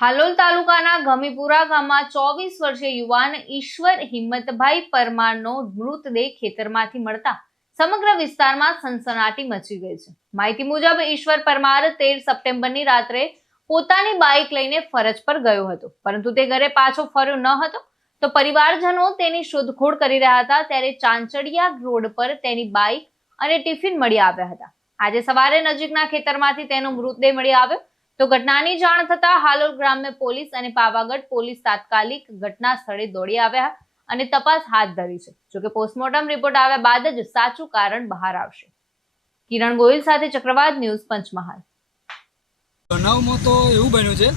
હાલોલ તાલુકાના ગમીપુરા ગામમાં ચોવીસ વર્ષીય યુવાન ઈશ્વર હિંમતભાઈ પરમારનો મૃતદેહ ખેતરમાંથી મળતા સમગ્ર વિસ્તારમાં સનસનાટી મચી ગઈ છે. માહિતી મુજબ ઈશ્વર પરમાર તેર સપ્ટેમ્બરની રાત્રે પોતાની બાઇક લઈને ફરજ પર ગયો હતો. પરંતુ તે ઘરે પાછો ફર્યો ન હતો. તો પરિવારજનો તેની શોધખોળ કરી રહ્યા હતા. ત્યારે ચાંચડિયા રોડ પર તેની બાઇક અને ટિફિન મળી આવ્યા હતા. આજે સવારે નજીકના ખેતરમાંથી તેનો મૃતદેહ મળી આવ્યો. તો ઘટનાની જાણ થતા હાલોલ ગ્રામ્ય પોલીસ અને પાવાગઢ પોલીસ તાત્કાલિક ઘટના સ્થળે દોડી આવ્યા અને તપાસ હાથ ધરી છે. જોકે પોસ્ટમોર્ટમ રિપોર્ટ આવ્યા બાદ જ સાચું કારણ બહાર આવશે. કિરણ ગોયલ સાથે ચક્રવાત ન્યૂઝ પંચમહાલ. બનાવમાં તો એવું બન્યું છે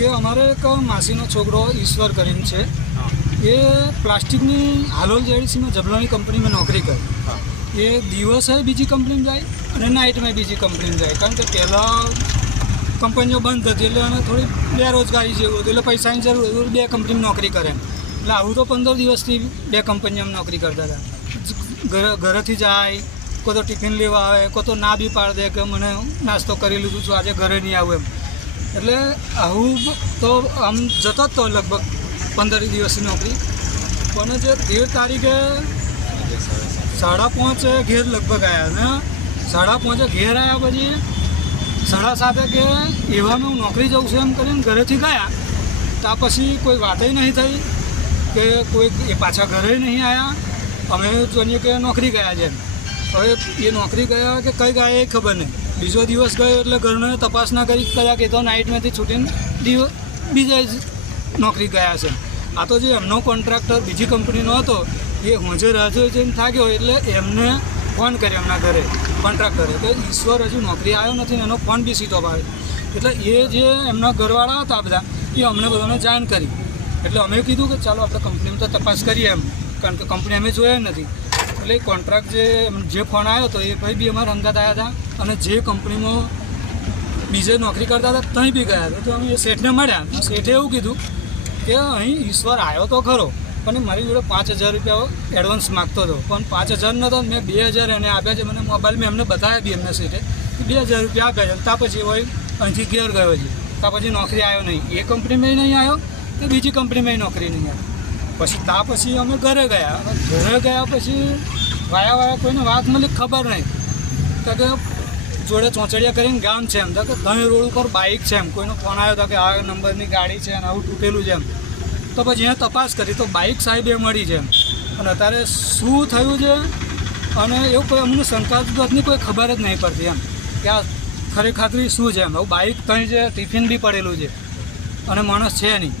કે અમારે એક માસીનો છોકરો ઈશ્વર કરીને છે. એ પ્લાસ્ટિકની હાલોલ જેડીસીમાં જબલાની કંપનીમાં નોકરી કરી. એ દિવસે બીજી કંપનીમાં જાય અને નાઇટમાં બીજી કંપનીમાં જાય. કારણ કે પહેલાં કંપનીઓ બંધ હતી એટલે એને થોડી બેરોજગારી જેવું હતું. એટલે પૈસાની જરૂર હતી. બે કંપનીમાં નોકરી કરે એટલે આવું તો પંદર દિવસથી બે કંપનીમાં નોકરી કરતા હતા. ઘરે, ઘરેથી જાય, કોઈ તો ટિફિન લેવા આવે, કોઈ તો ના બી પાડ દે કે મને નાસ્તો કરી લીધું છું, આજે ઘરે નહીં આવું એમ. એટલે આવું તો આમ જતો જ તો લગભગ પંદર દિવસની નોકરી. પણ જે તેર તારીખે સાડા પાંચે ઘેર લગભગ આવ્યા ને, સાડા પાંચે ઘેર આવ્યા પછી સાડા સાતે કે એવામાં હું નોકરી જઉં છું એમ કરીને ઘરેથી ગયા ત્યાં પછી કોઈ વાતય નહીં થઈ કે કોઈ એ પાછા ઘરે નહીં આવ્યા અમે જોઈએ કે નોકરી ગયા એમ. હવે એ નોકરી ગયા કે કઈ ગયા એ ખબર નહીં. બીજો દિવસ ગયો એટલે ઘરને તપાસ ના કરી કદાચ એ તો નાઇટમાંથી છૂટીને દિવસ બીજા નોકરી ગયા છે. આ તો જે એમનો કોન્ટ્રાક્ટર બીજી કંપનીનો હતો, એ હોંજે રાજો જઈને થાક્યો એટલે એમને ફોન કર્યો એમના ઘરે કોન્ટ્રાક્ટરે કે ઈશ્વર હજુ નોકરી આવ્યો નથી ને એનો ફોન બી સીધો આવે એટલે એ જે એમના ઘરવાળા હતા બધા, એ અમને બધાને જાણ કરી. એટલે અમે કીધું કે ચાલો આપણે કંપનીમાં તો તપાસ કરીએ એમ, કારણ કે કંપની અમે જોયા નથી. એટલે કોન્ટ્રાક્ટ જે જે ફોન આવ્યો હતો એ ભાઈ બી અમારા અંગાત આવ્યા હતા અને જે કંપનીમાં બીજે નોકરી કરતા હતા ત્યાં બી ગયા હતા. તો અમે એ શેઠને મળ્યા. શેઠે એવું કીધું કે અહીં ઈશ્વર આવ્યો તો ખરો પણ મારી જોડે પાંચ હજાર રૂપિયા એડવાન્સ માગતો હતો. પણ પાંચ હજાર નહોતો મેં બે હજાર એને આપ્યા છે. મને મોબાઈલ મેં એમને બતાવ્યા બી એમને સીટે બે હજાર રૂપિયા આપ્યા છે. ત્યાં પછી હોય અહીંથી ઘેર ગયો છે. ત્યાં પછી નોકરી આવ્યો નહીં. એ કંપનીમાં નહીં આવ્યો કે બીજી કંપનીમાં નોકરી નહીં આવી પછી ત્યાં પછી અમે ઘરે ગયા. ઘરે ગયા પછી વાયા વાયા કોઈને વાત મળી ખબર નહીં. તો કે જોડે ચોંચડિયા કરીને ગામ છે એમ. તો કે ધણી રોડ ઉપર બાઇક છે એમ. કોઈનો ફોન આવ્યો હતો કે આ નંબરની ગાડી છે અને આવું તૂટેલું છે એમ. તો પછી અહીંયા તપાસ કરી, તો બાઇક સાહેબે મળી છે અને અત્યારે શું થયું છે? અને એવું કોઈ અમને શંકાસ્પદની કોઈ ખબર જ નહીં પડતી એમ. કે આ ખરેખાતરી શું છે એમ? હવે બાઇક ત્યાં છે, ટિફિન બી પડેલું છે. અને માણસ છે નહીં.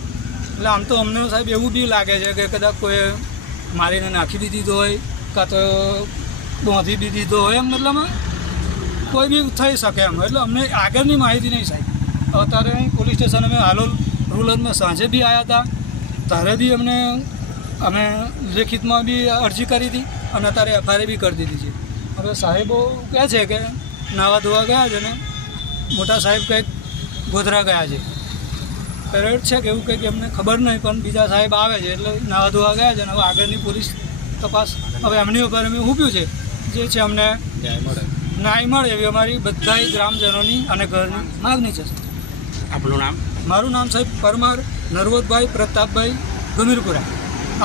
એટલે આમ તો અમને સાહેબ એવું બી લાગે છે કે કદાચ કોઈ મારીને નાખી દીધી હોય, કાં તો બાંધી બી દીધો હોય એમ, મતલબ કોઈ બી થઈ શકે એમ. એટલે અમને આગળની માહિતી નહીં સાહેબ. અત્યારે પોલીસ સ્ટેશન અમે હાલોલ રૂલરમાં સાંજે બી આવ્યા હતા. ત્યારે બી અમને અમે લેખિતમાં બી અરજી કરી હતી અને અત્યારે એફઆઈઆર બી કરી દીધી છે. હવે સાહેબો કહે છે કે નાવા ધોવા ગયા છે ને મોટા સાહેબ કંઈક ગોધરા ગયા છે. પેરેડ છે કે એવું કંઈક એમને ખબર નહીં પણ બીજા સાહેબ આવે છે એટલે નાવા ધોવા ગયા છે ને હવે આગળની પોલીસ તપાસ હવે એમની ઉપર અમે ઊભ્યું છે. જે છે અમને ન્યાય મળે એવી અમારી બધાય ગ્રામજનોની અને ઘરની માગણી છે. આપણું નામ? મારું નામ સાહેબ પરમાર નરવતભાઈ પ્રતાપભાઈ ગમીરપુરા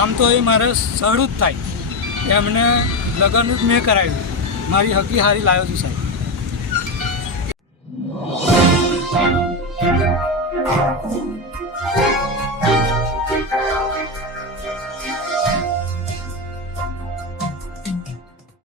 આમ તો એ મારે સહડું જ થાય. એમને લગ્ન જ મેં કરાવ્યું. મારી હકી હારી લાવ્યો છું સાહેબ.